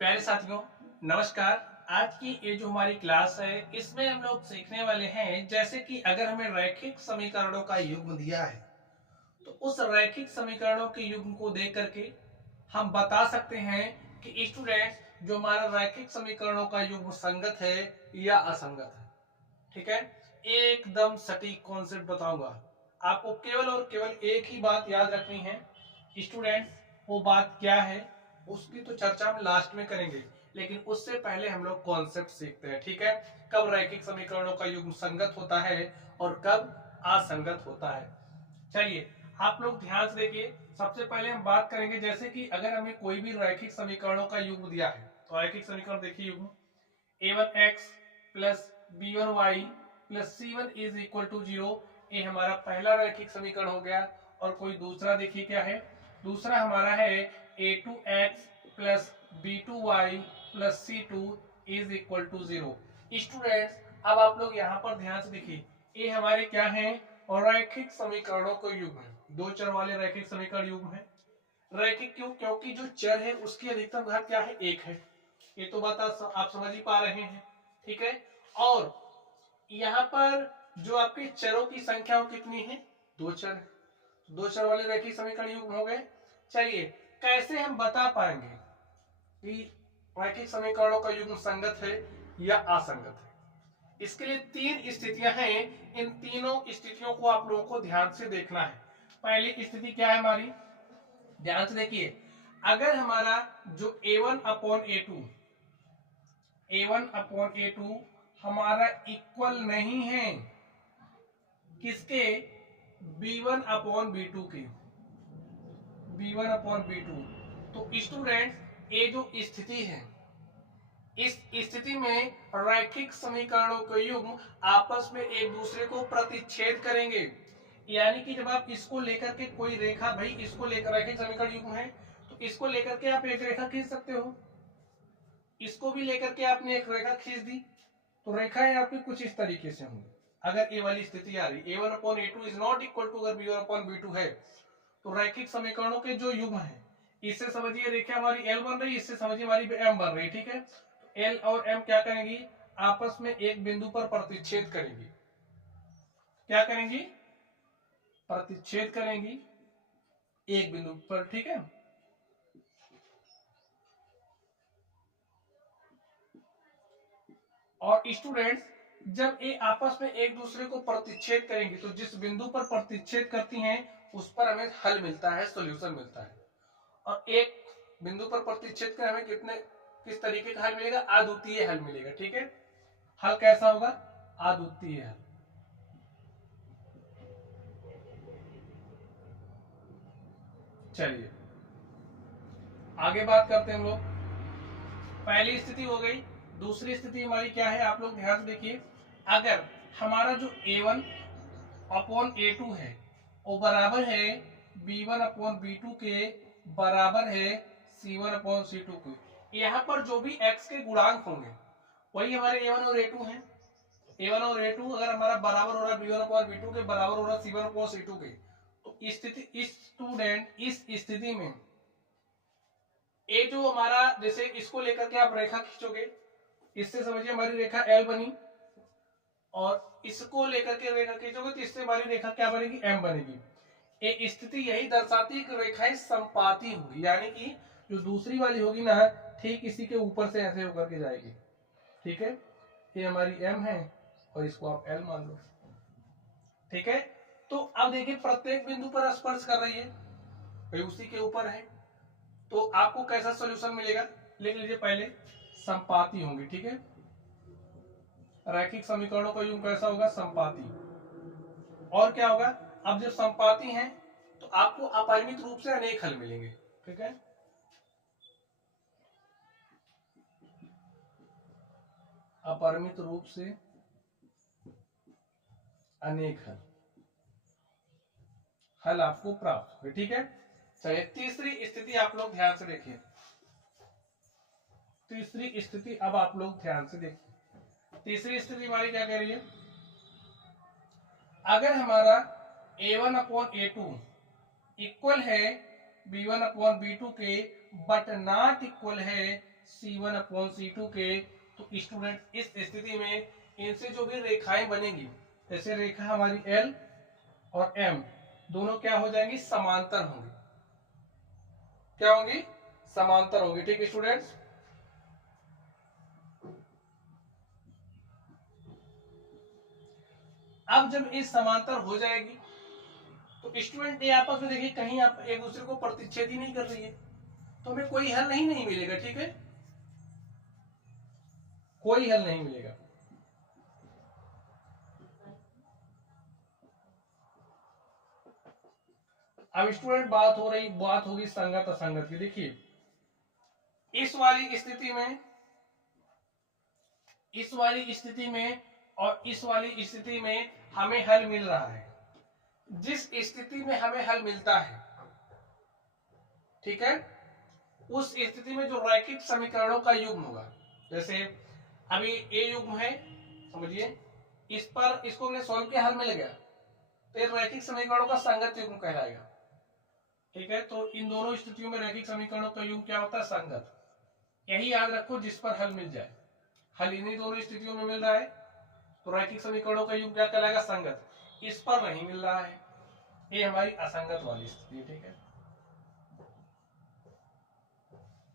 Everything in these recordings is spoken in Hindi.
प्यारे साथियों, नमस्कार। आज की ये जो हमारी क्लास है इसमें हम लोग सीखने वाले हैं जैसे कि अगर हमें रैखिक समीकरणों का युग्म दिया है तो उस रैखिक समीकरणों के युग्म को देख करके हम बता सकते हैं कि स्टूडेंट्स जो हमारा रैखिक समीकरणों का युग्म संगत है या असंगत है। ठीक है, एकदम सटीक कॉन्सेप्ट बताऊंगा। आपको केवल और केवल एक ही बात याद रखनी है स्टूडेंट्स। वो बात क्या है उसकी तो चर्चा हम लास्ट में करेंगे, लेकिन उससे पहले हम लोग कॉन्सेप्ट सीखते हैं। ठीक है, कब रैखिक समीकरणों का युग्म संगत होता है और कब असंगत होता है। चलिए आप लोग ध्यान से देखिए। सबसे पहले हम बात करेंगे जैसे कि अगर हमें कोई भी रैखिक समीकरणों का युग्म दिया है तो रैखिक समीकरण देखिए, युग्म a1x plus b1y plus c1 is equal to 0। ये हमारा पहला रैखिक समीकरण हो गया। और कोई दूसरा देखिए क्या है, दूसरा हमारा है a2x plus b2y plus c2 is equal to 0। Students अब आप लोग यहाँ पर ध्यान से देखिए, ये हमारे क्या है और रैखिक समीकरणों को युग्म है। दो चर वाले रैखिक समीकरण युग्म है। रैखिक क्यों? क्योंकि जो चर है उसकी अधिकतम घात क्या है, एक है। ये तो बात आप समझ ही पा रहे हैं। ठीक है, और यहाँ पर जो आपके चरों की संख्या वो कितनी है, दो चर। दो चर वाले रैखिक समीकरण युग्म हो गए। चलिए कैसे हम बता पाएंगे कि रैखिक समीकरणों का युग्म संगत है या असंगत है। इसके लिए तीन स्थितियां हैं। इन तीनों स्थितियों को आप लोगों को ध्यान से देखना है। पहली स्थिति क्या है हमारी, ध्यान से देखिए। अगर हमारा जो a1 अपॉन a2 हमारा इक्वल नहीं है किसके, b1 अपॉन b2 के, b1 अपॉन b2। तो स्टूडेंट्स ये जो स्थिति है इस स्थिति में रैखिक समीकरणों के युग्म आपस में एक दूसरे को प्रतिच्छेद करेंगे। यानी कि जब आप इसको लेकर के कोई रेखा, भाई इसको लेकर रैखिक समीकरण युग्म है तो इसको लेकर के आप एक रेखा खींच सकते हो, इसको भी लेकर के आपने एक रेखा खींच दी तो रेखाएं आपकी कुछ इस तरीके से होंगी। अगर ए वाली स्थिति आ रही a1 upon a2 is not equal to अगर b1 अपॉन b2 है तो रैखिक समीकरणों के जो युग्म है, इससे समझिए रेखा हमारी l बन रही, इससे समझिए हमारी m बन रही। ठीक है, तो l और m क्या करेंगी, आपस में एक बिंदु पर प्रतिच्छेद करेंगी। क्या करेंगी, प्रतिच्छेद करेंगी एक बिंदु पर। ठीक है, और स्टूडेंट्स जब ये आपस में एक दूसरे को प्रतिच्छेद करेंगी तो जिस बिंदु पर प्रतिच्छेद करती हैं उस पर हमें हल मिलता है, सॉल्यूशन मिलता है। और एक बिंदु पर प्रतिच्छेद कर हमें किस तरीके का हल मिलेगा, अद्वितीय हल मिलेगा। ठीक है, हल कैसा होगा, अद्वितीय हल। चलिए आगे बात करते हैं हम लोग। पहली स्थिति हो गई। दूसरी स्थिति हमारी क्या है, आप लोग ध्यान से देखिए। अगर हमारा जो a1 अपॉन a2 है वो बराबर है b1 अपॉन b2 के, बराबर है c1 अपॉन c2 के। यहाँ पर जो भी x के गुणांक होंगे वही हमारे a1 और a2 हैं। a1 और a2 अगर हमारा बराबर हो रहा है b1 अपॉन b2 के, बराबर हो रहा है c1 अपॉन c2 के, तो स्थिति इस स्टूडेंट इस स्थिति में ए जो हमारा, जैसे इसको लेकर के आप रेखा खींचोगे, इससे समझिए हमारी रेखा एल बनी, और इसको लेकर के रेखा खींचोगे तो इससे हमारी रेखा क्या बनेगी, एम बनेगी। ये स्थिति यही दर्शाती है कि रेखाएं संपाती होगी, यानी कि जो दूसरी वाली होगी ना ठीक इसी के ऊपर से ऐसे होकर के जाएगी। ठीक है, ये हमारी एम है और इसको आप एल मान लो। ठीक है, तो अब देखिए प्रत्येक बिंदु पर स्पर्श कर रही है, भाई उसी के ऊपर है, तो आपको कैसा सॉल्यूशन मिलेगा, लिख लीजिए पहले, संपाती होंगी। ठीक है, रैखिक समीकरणों का युग्म कैसा होगा, संपाती। और क्या होगा, अब जब संपाती हैं तो आपको अपरिमित रूप से अनेक हल मिलेंगे। ठीक है, अपरिमित रूप से अनेक हल आपको प्राप्त होंगे। ठीक है, चलिए तीसरी स्थिति आप लोग ध्यान से देखिए। तीसरी स्थिति अब आप लोग ध्यान से देखिए। तीसरी स्थिति हमारी क्या कह रही है, अगर हमारा a1 अपॉन a2 इक्वल है b1 अपॉन b2 के, बट नॉट इक्वल है C1/C2 के, तो स्टूडेंट इस स्थिति में इनसे जो भी रेखाएं बनेंगी, जैसे रेखा हमारी L और M दोनों क्या हो जाएंगी, समांतर होंगी। क्या होंगी, समांतर होंगी। ठीक है स्टूडेंट्स, अब जब इस समांतर हो जाएगी तो स्टूडेंट ये आपस में देखिए कहीं आप एक दूसरे को प्रतिच्छेद ही नहीं कर रही है, तो हमें कोई हल नहीं मिलेगा। ठीक है, कोई हल नहीं मिलेगा। अब स्टूडेंट बात होगी संगत असंगत की। देखिए इस वाली स्थिति में और इस वाली स्थिति में हमें हल मिल रहा है। जिस स्थिति में हमें हल मिलता है, ठीक है, उस स्थिति में जो रैखिक समीकरणों का युग्म होगा, जैसे अभी ए युग्म है, समझिए इस पर इसको हमने सॉल्व किया, हल मिल गया, तो ये रैखिक समीकरणों का संगत युग्म कहलाएगा। ठीक है, तो इन दोनों स्थितियों में रैखिक समीकरणों का युग्म क्या होता है, संगत। यही याद रखो, जिस पर हल मिल जाए, हल इन्हीं दोनों स्थितियों में मिल रहा है तो रैखिक समीकरणों का युग्म क्या कहलाएगा, संगत। इस पर नहीं मिल रहा है, ये हमारी असंगत वाली स्थिति है। ठीक है,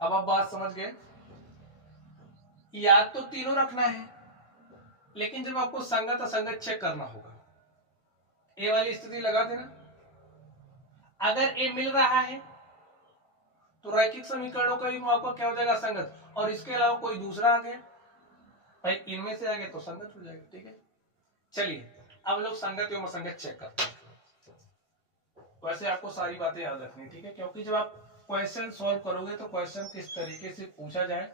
अब आप बात समझ गए। याद तो तीनों रखना है, लेकिन जब आपको संगत असंगत चेक करना होगा, ए वाली स्थिति लगा देना। अगर ए मिल रहा है तो रैखिक समीकरणों का युग्म आपका क्या हो जाएगा, संगत। और इसके अलावा कोई दूसरा आ गया, भाई इनमें से आ गया तो संगत हो जाएगा। ठीक है, चलिए अब लोग संगत एवं असंगत चेक करते हैं। वैसे आपको सारी बातें याद रखनी, ठीक है, क्योंकि जब आप क्वेश्चन सॉल्व करोगे तो क्वेश्चन किस तरीके से पूछा जाए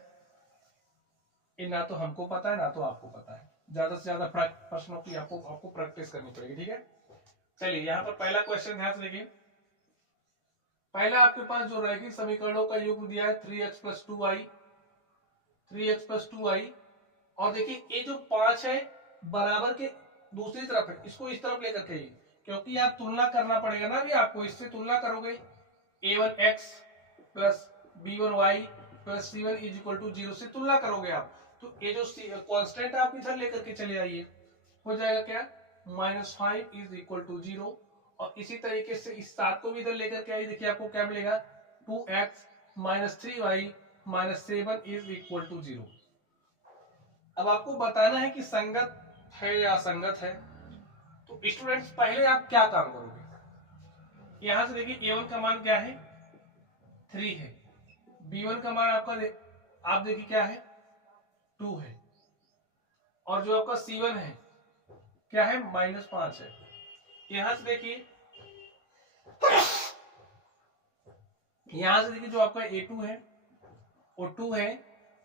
ये ना तो हमको पता है ना तो आपको पता है। ज्यादा से ज्यादा प्रश्नों की आपको प्रैक्टिस करनी पड़ेगी। ठीक है, चलिए यहाँ पर पहला क्वेश्चन ध्यान से देखिए। पहला आपके पास जो रैखिक समीकरणों का युग्म दिया है 3x + 2y, 3x + 2y, और देखिए ये जो 5 है बराबर के दूसरी तरफ है, इसको इस तरफ लेकर के, क्योंकि आप तुलना करना पड़ेगा ना, अभी आपको इससे तुलना करोगे, a1x + b1y + c1 = 0 से तुलना करोगे आप, तो ये जो कांस्टेंट आप इधर लेकर के चले आइए, हो जाएगा क्या, -5 = 0। और इसी तरीके से इस 7 को भी इधर लेकर के आइए, देखिए आपको क्या मिलेगा, 2x - 3y - 7 = 0। अब आपको बताना है कि संगत है या असंगत है, तो स्टूडेंट्स पहले आप क्या काम करोगे, यहां से देखिए a1 का मान क्या है, 3 है, b1 का मान आपका आप देखिए क्या है, 2 है, और जो आपका c1 है क्या है, -5 है। यहां से देखिए जो आपका a2 है वो 2 है।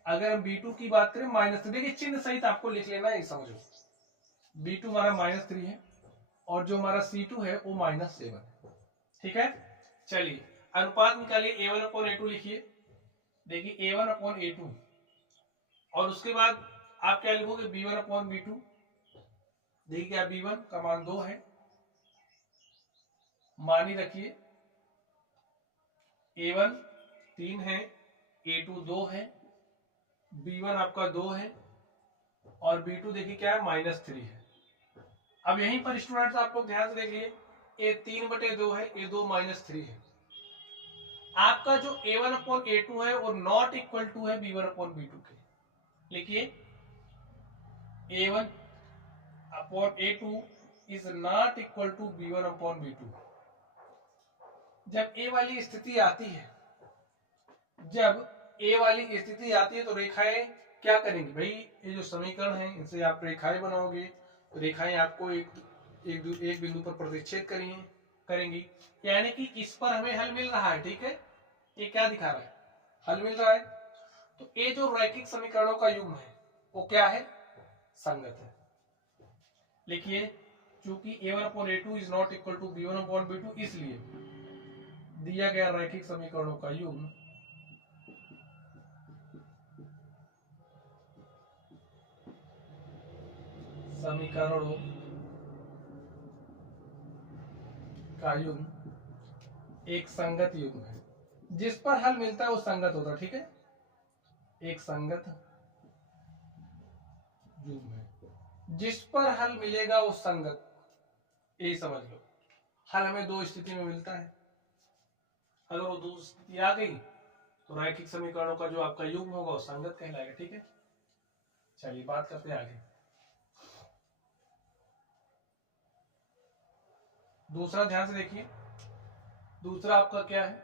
अगर हम b2 की बात करें -3, देखिए चिन्ह सहित आपको लिख लेना है, समझो b2 हमारा -3 है और जो हमारा c2 है वो -7 है। ठीक है, चलिए अनुपात निकालिए, a1/a2 लिखिए, देखिए a1/a2, और उसके बाद आप क्या लिखोगे, b1/b2। देखिए क्या, b1 का मान 2 है, मान ही रखिए, a1 3 है, a2 2 है, b1 आपका 2 है, और b2 देखिए क्या है, -3 है। अब यहीं पर स्टूडेंट्स आप लोग ध्यान से देखिए, ए 3/2 है, ए 2 -3 है। आपका जो a1/a2 है वो नॉट इक्वल टू है b1/b2 के। लिखिए a1/a2 is not equal to b1/b2। जब ए वाली स्थिति आती है, तो रेखाएं क्या करेंगी भाई, ये जो समीकरण है इनसे आप रेखाएं बनाओगे, तो रेखाएं आपको एक बिंदु पर प्रतिच्छेद करेंगी, यानी कि इस पर हमें हल मिल रहा है। ठीक है, ये क्या दिखा रहा है, हल मिल रहा है, तो ये जो रैखिक समीकरणों का युग्म है वो क्या है, संगत है। लिखिए चूंकि a1/a2 is not equal to b1/b2, इसलिए दिया गया रैखिक समीकरणों का युग्म समीकरणों का युग्म एक संगत युग्म है। जिस पर हल मिलता है वो संगत होता है। ठीक है, एक संगत युग्म है। जिस पर हल मिलेगा वो संगत, यही समझ लो। हल हमें दो स्थिति में मिलता है, अगर वो दो स्थिति आ गई तो रैखिक समीकरणों का जो आपका युग्म होगा वो संगत कहलाएगा। ठीक है, चलिए बात करते हैं आगे। दूसरा ध्यान से देखिए, दूसरा आपका क्या है,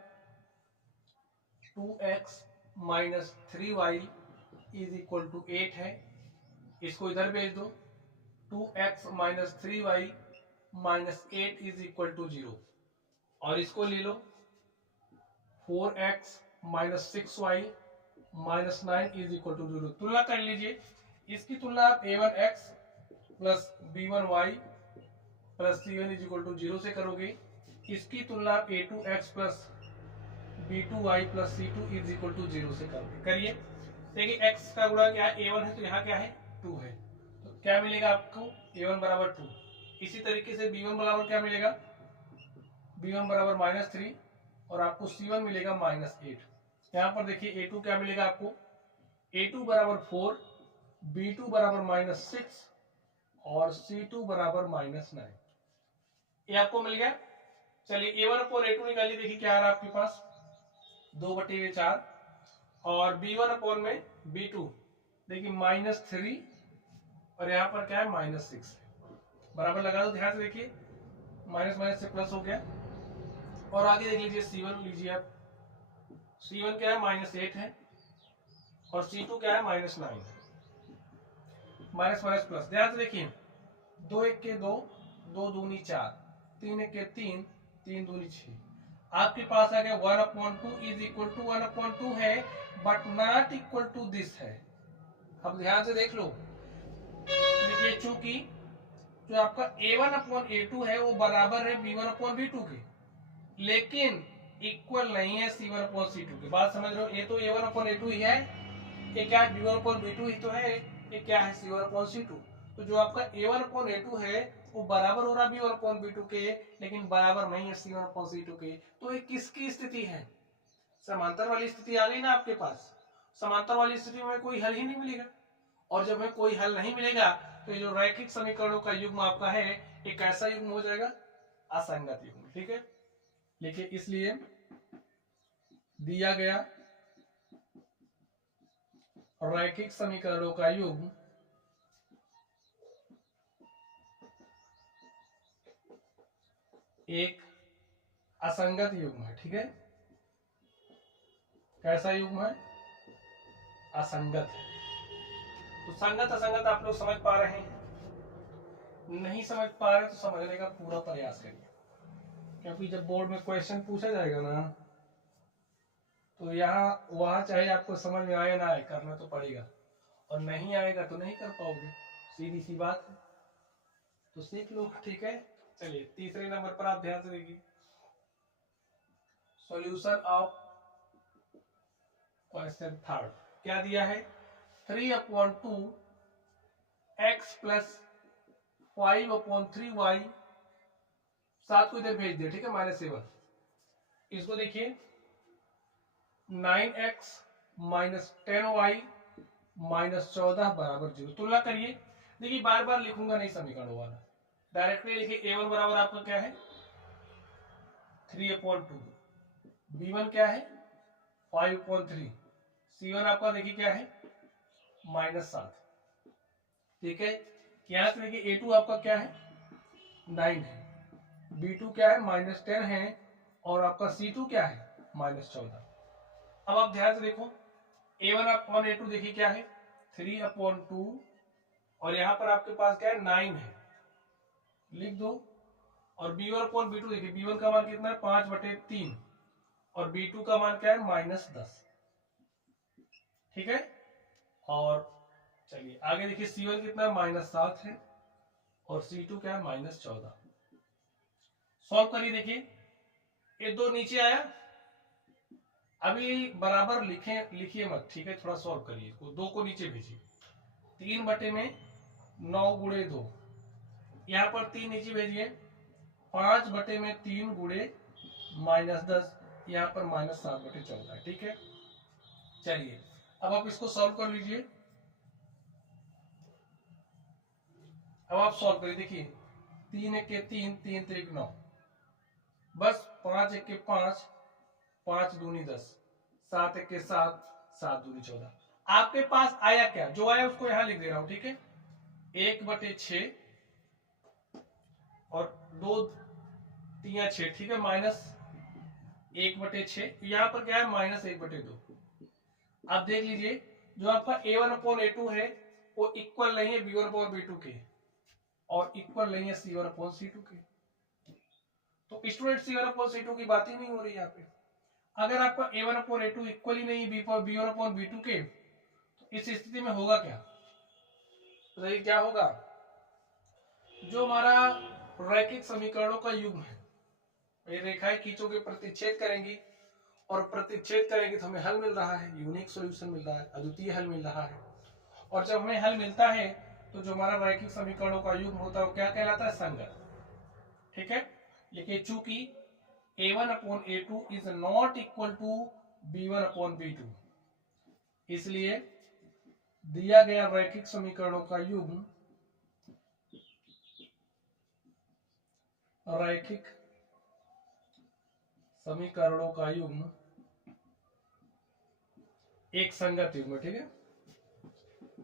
2x minus 3y is equal to 8 है। इसको इधर भेज दो, 2x minus 3y minus 8 is equal to 0। और इसको ले लो, 4x minus 6y minus 9 is equal to 0। तुलना कर लीजिए, इसकी तुलना आप a1x plus b1y plus c1 is equal to 0 से करोगे। इसकी तुलना आप a2x plus b2y plus c2 is equal to 0 से करोगे। करिए, देखिए x का गुणा क्या है, a1 है तो यहाँ क्या है 2 है, तो क्या मिलेगा आपको, a1 बराबर 2। इसी तरीके से b1 बराबर क्या मिलेगा, b1 बराबर माइनस 3 और आपको c1 मिलेगा माइनस 8। यहाँ पर देखिए a2 क्या मिलेगा आपको, a2 बराबर 4, b2 बराबर माइनस 6 और c2 बराबर माइनस 9। ये आपको मिल गया। चलिए a1 अपॉन a2 निकालिए, देखिए क्या आ रहा है आपके पास, 2/4 और b1 अपॉन में b2 देखिए माइनस 3 और यहाँ पर क्या है माइनस 6, बराबर लगा दो। ध्यान से देखिए, माइनस माइनस से प्लस हो गया। और आगे देख लीजिए c1 लीजिए आप, c1 क्या है माइनस 8 है और c2 क्या है माइनस 9 है। माइनस माइनस प्लस, ध्यान से देखिए, 2 1 के 2, 2 दूनी 4, 3 1 के 3, 3 दूनी 6। आपके पास आ गया 1/2 इज इक्वल टू 1/2 है, but not equal to this है। अब ध्यान से देख लो, देखिए चूंकि जो आपका a1/a2 है वो बराबर है b1/b2 के, लेकिन इक्वल नहीं है c1/c2 के। बात समझ रहे हो, ये तो a1/a2 ही है, ये क्या है b1/b2 ही तो है, ये क्या है c1/c2। तो जो आपका a1/a2 है वो बराबर हो रहा है b1/b2 के, लेकिन बराबर नहीं है c1/c2 के। तो ये किसकी स्थिति है, समांतर वाली स्थिति आ गई ना आपके पास। समांतर वाली स्थिति में कोई हल ही नहीं मिलेगा, और जब हमें कोई हल नहीं मिलेगा तो ये जो रैखिक समीकरणों का युग्म आपका है ये कैसा युग्म हो जाएगा, असंगत युग्म। ठीक है, लिखिए, इसलिए दिया गया रैखिक समीकरणों का युग्म एक असंगत युग्म है। ठीक है, कैसा युग्म है, असंगत है। तो संगत असंगत आप लोग समझ पा रहे हैं, नहीं समझ पा रहे तो समझने का पूरा प्रयास करिए, क्योंकि जब बोर्ड में क्वेश्चन पूछा जाएगा ना तो यहाँ वहां चाहे आपको समझ में आए ना आए, करना तो पड़ेगा, और नहीं आएगा तो नहीं कर पाओगे, सीधी सी बात है। तो सीख लो। ठीक है, चलिए तीसरे नंबर पर आप ध्यान से देखिए, सॉल्यूशन ऑफ क्वेश्चन थर्ड। क्या दिया है, 3/2 x प्लस 5/3y, 7 को इधर भेज दिया। ठीक है, -7। इसको देखिए 9x माइनस 10y माइनस 14 बराबर 0। तुलना करिए, देखिए बार बार लिखूंगा नहीं समीकरण वाला, डायरेक्टली लिखिए। a1 बराबर आपका क्या है 3/2, b1 क्या है 5/3, c1 आपका देखिए क्या है -7। ठीक है, यहां से देखिए a2 आपका क्या है 9 है, b2 क्या है -10 है और आपका c2 क्या है -14। अब आप ध्यान से देखो, a1/a2 देखिए क्या है 3/2 और यहां पर आपके पास क्या है 9 है, लिख दो। और b1/b2 देखिए, b1 का मान कितना है 5/3 और b2 का मान क्या है -10। ठीक है, और चलिए आगे देखिए, c1 कितना है -7 है और c2 क्या है -14। सॉल्व करिए, देखिए ये दो नीचे आया, अभी बराबर लिखिए मत। ठीक है, थोड़ा सॉल्व करिए इसको, 2 को नीचे भेजिए, 3/9 गुणे 2, यहाँ पर 3 नीचे भेजिए, 5/3 गुणे -10, यहाँ पर -7/14। ठीक है, चलिए अब आप इसको सॉल्व कर लीजिए। अब आप सॉल्व करिए, देखिए 3 एक के 3, 3 3 9, बस 5 एक के 5, 5 दूनी 10, 7 एक के 7, 7 दूनी 14। आपके पास आया क्या, जो आया उसको यहां लिख दे रहा हूं, ठीक है। 1/6 और 2 3 6, ठीक है, माइनस 1/6, यहां पर क्या है -1/2। आप देख लीजिए जो आपका a1/a2 है वो इक्वल नहीं है b1/b2 के, और इक्वल नहीं है c1/c2 के। तो स्टूडेंट c1/c2 की बात ही नहीं हो रही यहाँ पे। अगर आपका a1/a2 इक्वल ही नहीं है b1/b2 के, तो इस स्थिति में होगा क्या, तो ये क्या होगा, जो हमारा रैखिक समीकरणों का युग्म है, ये रेखाएं खींचोगे प्रतिच्छेद करेंगी, और प्रतिच्छेद करेंगे तो हमें हल मिल रहा है, यूनिक सॉल्यूशन मिल रहा है, अद्वितीय हल मिल रहा है। और जब हमें हल मिलता है तो जो हमारा रैखिक समीकरणों का युग्म होता है वो क्या कहलाता है, संगत। ठीक है, देखिए चूंकि a1/a2 is not equal to b1/b2, इसलिए दिया गया रैखिक समीकरणों का युग्म, रैखिक समीकरणों का युग्म एक संगत युग्म, ठीक है,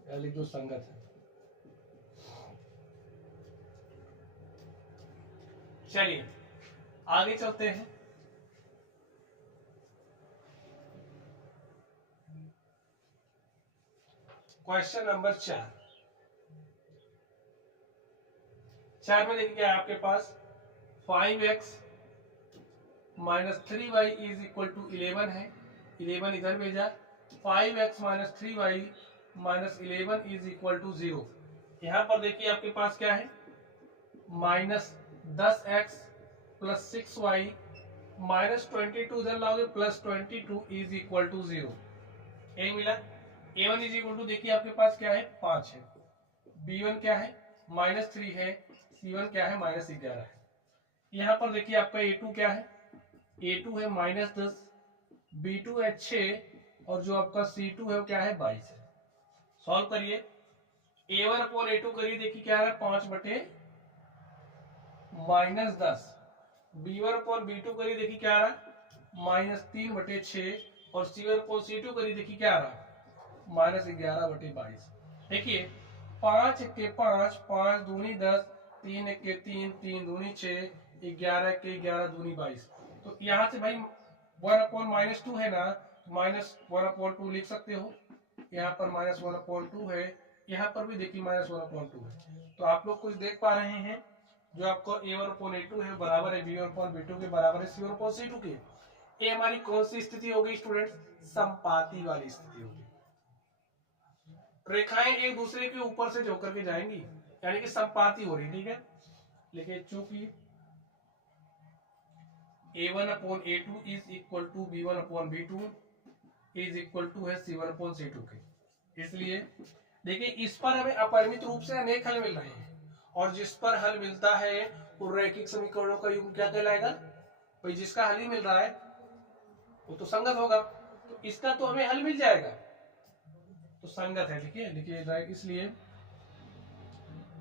या लिख दो संगत है। चलिए आगे चलते हैं। क्वेश्चन नंबर 4 में देखिए आपके पास 5x - 3y is equal to 11 है, 11 इधर भेजा, 5x - 3y - 11 is equal to 0। यहां पर देखिए आपके पास क्या है, -10x + 6y -22 इधर लाओगे +22 इज इक्वल टू 0, यही मिला। a1 इज इक्वल टू देखिए आपके पास क्या है, 5 है, b1 क्या है -3 है, c1 क्या है -11 है। यहाँ पर देखिए आपका a2 क्या है, a2 है -10, b2 है 6, और जो आपका c2 है वो क्या है 22 है। सॉल्व करिए, a1/a2 करिए, देखिए क्या है 5/-10, b1/b2 करिए, देखिए क्या आ रहा है -3/6, और c1/c2 करिए, देखिए क्या आ रहा है -11/22। देखिए 5 के 5, 5 दूनी 10, 3 के 3, 3 दूनी 6, 11 के 11 दूनी 22। तो यहाँ से भाई 1/-2 है ना, -1/2 लिख सकते हो, यहाँ पर -1/2 है, यहाँ पर भी देखिए -1/2 है। तो आप लोग कुछ देख पा रहे हैं, जो आपको a1/a2 है बराबर है b1/b2 के, बराबर है c1/c2 के। ये हमारी कौन सी स्थिति होगी स्टूडेंट्स, संपाती वाली स्थिति होगी। रेखाएं एक दूसरे के ऊपर से होकर के जाएंगी, यानी कि संपाती हो रही, ठीक है। लेकिन चूंकि a1/a2 is equal to b1/b2 is equal to है c1/c2 के, इसलिए देखिए इस पर हमें अपरिमित रूप से अनेक हल मिल रहे हैं, और जिस पर हल मिलता है वो रैखिक समीकरणों का युग्म क्या कहलाएगा, भाई जिसका हल ही मिल रहा है वो तो संगत होगा, तो इसका तो हमें हल मिल जाएगा, तो संगत है, ठीक है। लिखिए इसलिए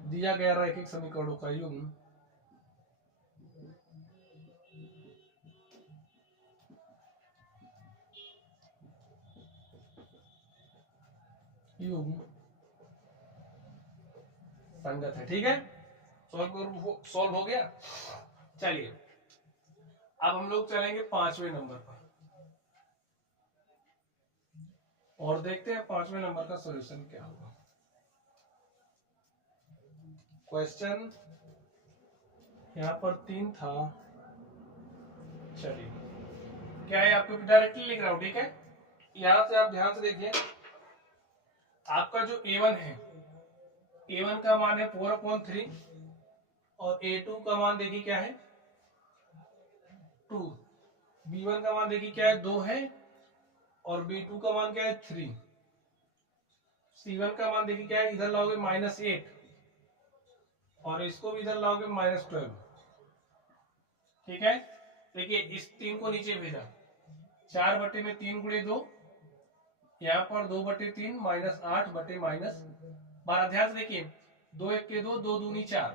दिया गया रैखिक समीकरणों का युग्म संगत है, ठीक है। सॉल्व हो गया। चलिए अब हम लोग चलेंगे 5वें नंबर पर, और देखते हैं 5वें नंबर का सॉल्यूशन क्या होगा। क्वेश्चन यहाँ पर 3 था, चलिए क्या है, आपको डायरेक्टली लिख रहा हूं, ठीक है। यहां से आप ध्यान से देखिए, आपका जो a1 है, a1 का मान है 4/3, और a2 का मान देखिए क्या है 2, b1 का मान देखिए क्या है 2 है, और b2 का मान क्या है 3, c1 का मान देखिए क्या है, इधर लाओगे -8, और इसको भी इधर लाओगे -12, ठीक है। देखिए इस 3 को नीचे भेजा, 4/3 × 2 यहाँ पर 2/3 माइनस 8 बटे माइनस 12। ध्यान से देखिए, 2 1 के 2, 2 दूनी 4,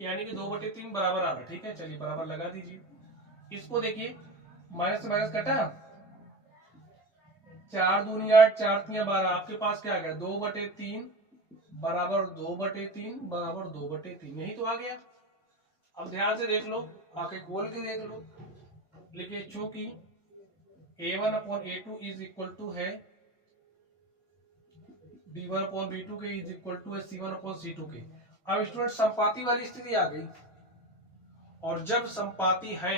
यानी कि 2/3 बराबर आ रहा। ठीक है, चलिए बराबर लगा दीजिए। इसको देखिए, माइनस से माइनस कटा, 4 दूनी 8, 4 तिया 12। आपके पास क्या आ गया, 2/3 बराबर 2/3 बराबर 2/3, यही तो आ गया। अब ध्यान से देख लो, आके खोल के देख लो। लिखिए, चूंकि a1/a2 इज इक्वल टू है b1/b2 के इज इक्वल टू है c1/c2 के। अब स्टूडेंट संपाती वाली स्थिति आ गई, और जब संपाती है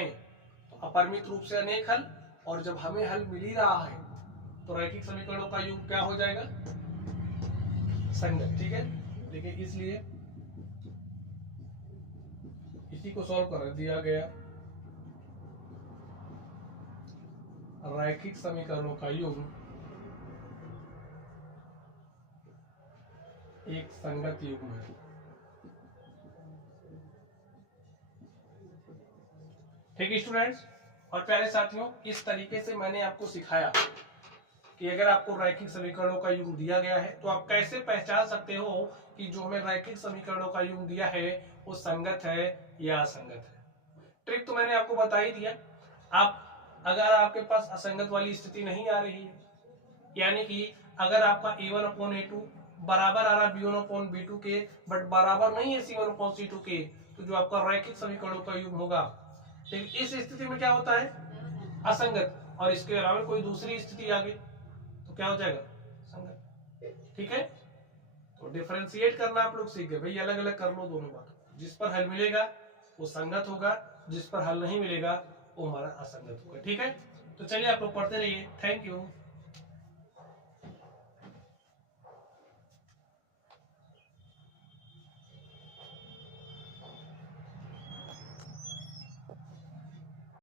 तो अपरिमित रूप से अनेक हल, और जब हमें हल मिल ही रहा है तो रैखिक समीकरणों का योग क्या हो जाएगा, संगत। ठीक है, देखिए इसलिए इसी को सॉल्व कर दिया गया, रैखिक समीकरणों का योग एक संगत युग्म है। ठीक है स्टूडेंट्स और प्यारे साथियों, इस तरीके से मैंने आपको सिखाया कि अगर आपको रैखिक समीकरणों का युग्म दिया गया है तो आप कैसे पहचान सकते हो कि जो हमें रैखिक समीकरणों का युग्म दिया है वो संगत है या असंगत है। ट्रिक तो मैंने आपको बता ही दिया। आप अगर आपके पास असंगत वाली स्थिति नहीं आ रही है, यानी कि अगर आपका a1/a2 बराबर आ रहा b1/b2 के, बट बराबर नहीं है c1/c2 के, तो जो आपका रैखिक समीकरणों का युग्म होगा, लेकिन इस स्थिति में क्या होता है, असंगत, और इसके अलावा कोई दूसरी स्थिति आ गई तो क्या हो जाएगा, संगत। ठीक है, तो डिफरेंशिएट करना आप लोग सीख गए भाई, अलग अलग कर लो दोनों बात। जिस पर हल मिलेगा वो संगत होगा, जिस पर हल नहीं मिलेगा वो हमारा असंगत होगा। ठीक है, तो चलिए आप लोग पढ़ते रहिए। Thank you.